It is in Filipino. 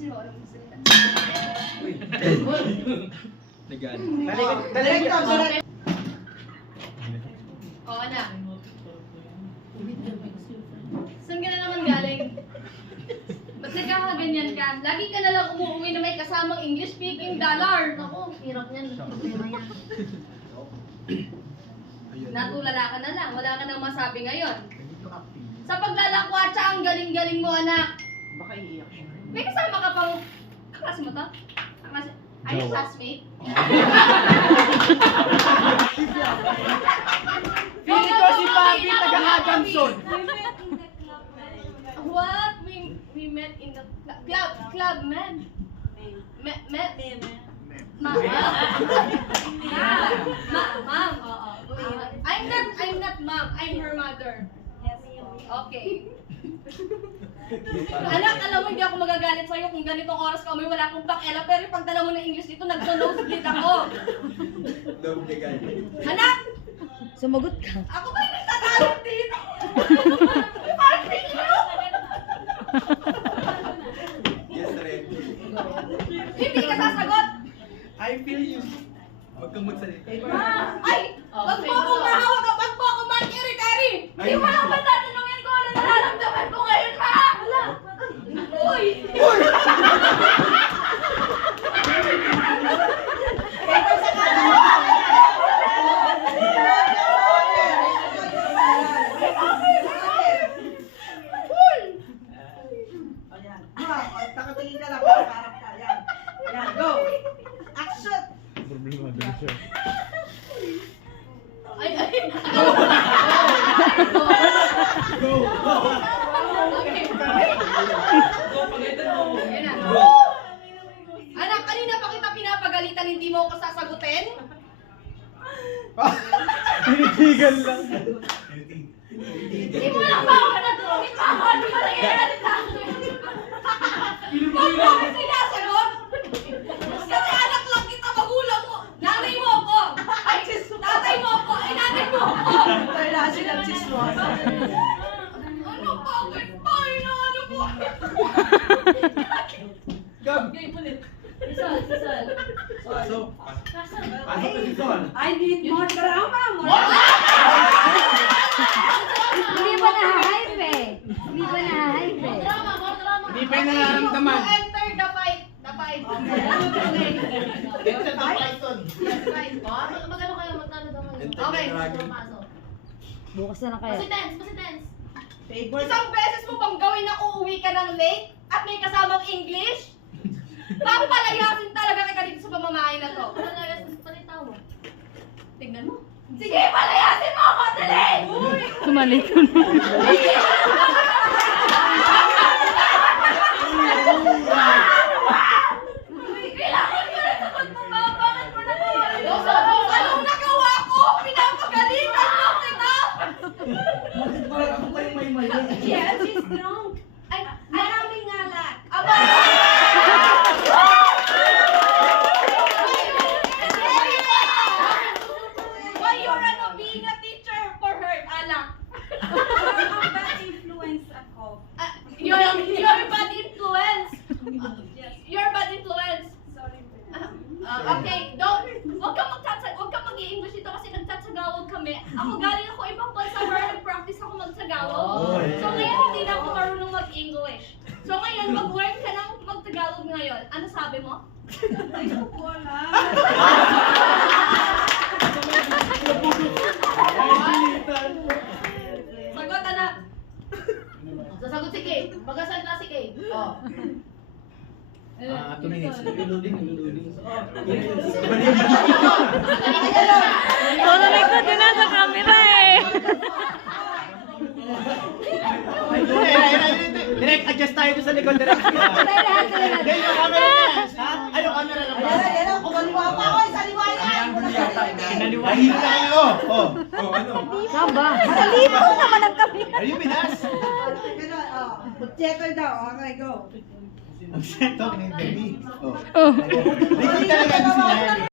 Sino alam mo sila? Nagan. Talikod. O, anak. Saan ka na naman galing? Ba't nagkakaganyan ka? Lagi ka na lang umuwi na may kasamang English-speaking dollar. Naku, hirap niyan. Problema yan. Natulala ka na lang. Wala ka nang masabi ngayon. Sa paglalakwatsa, ang galing-galing mo, anak. Baka iiyak siya. May kasama ka pang... Kaklase mo to? Kaklase... Are you classmate? Feeling ko si Bobby taga-Adamson. What? We met in the club, man. Met. Ma'am. Oo. I'm not ma'am. I'm her mother. Okay. Anak, alam mo, hindi ako magagalit sa'yo kung ganitong oras ka may wala akong pakela, pero yung pagdala mo ng English dito, nag-nosebleed ako. Anak! Sumagot ka. Ako ba yung nagtatalit dito? I feel you! Yes, Red. Hindi ka sasagot! I feel you. Huwag kang magsalita. Ay! Wag mo akong mahawak! Wag mo akong man-iri-kari! Hindi mo lang ba tatanungin ko ano nararamdaman ko ngayon, ma? Wala! Uy! Takatingin ka lang, parang ka. Yan. Yan, go. Action. Problema din siya. Ay! Go! Okay. Ayan na. Anak, kanina pa kita pinapagalitan, hindi mo ako sasagutin? Tinitigan lang. Hindi mo lang ba ako natulungin pa ako? Ano ba nangyayari sa akin? Huwag mo ako sinasagot! Kasi anak lang kita, magulang mo! Nanay mo ako! Ay, tatay mo ako! Ay, nanay mo ako! Wala silang chismosa. Ano bakit pa? Inaano mo? Gab! Game ulit. Isal. So, pasok ka si Sol. I need more drama. Hindi pa na-hype eh. Hindi pa na-hype eh. More drama. Hindi pa yung nararamdaman. You enter the fight. The fight. Enter the Python. Fight. Magano kayo? Magkano daw kayo? Enter the Okay. dragon. Pasok. Bukas na lang kaya. Kasi tense. Favorite. Isang beses mo bang gawin na uuwi ka ng late at may kasamang English? Papalayasin talaga kita dito sa pamamahay na to. Palayasin sa salita mo. Tignan mo. Sige, palayasin mo ako! Dali! Uy! Tumalikon. Kailangan ko na sagot mo ba? Bakit mo na anong nagawa ko? Pinapagalitan mo kita! Parang ako kayo may mali. Yes, she's drunk. Ay, maraming ngalak. Aba! Why you're being a teacher for her, anak? Bad influence ako. You're bad influence. You're bad influence. Sorry. Okay, wag kang mag-i-English dito kasi nagtatsagawag kami. Ako galing ako ibang bansa where nag-practice ako magtagalog. So ngayon hindi na ako marunong mag-English. So ngayon mag-work ka ng magtagalog ngayon. Ano sabi mo? Ay, wala. Sagot, anak. Sasagot si Kay. Magsasalita si Kay. Oh. 2 minutes. Niluluding. Tutuloy ko din na sa camera eh. Direct, adjust tayo doon sa likod. Direct. Hindi, yung camera na. Ha? Ay, yung camera lang. Yan, kumaliwa pa ako. Sa liwa yan. Pinaliwahin tayo. Ano? Saan ba? Malito naman ang camera. Are you Pinas? Pero, checker daw. Okay, go. Ang seto, baby. Oh. Likod talaga si Sinay.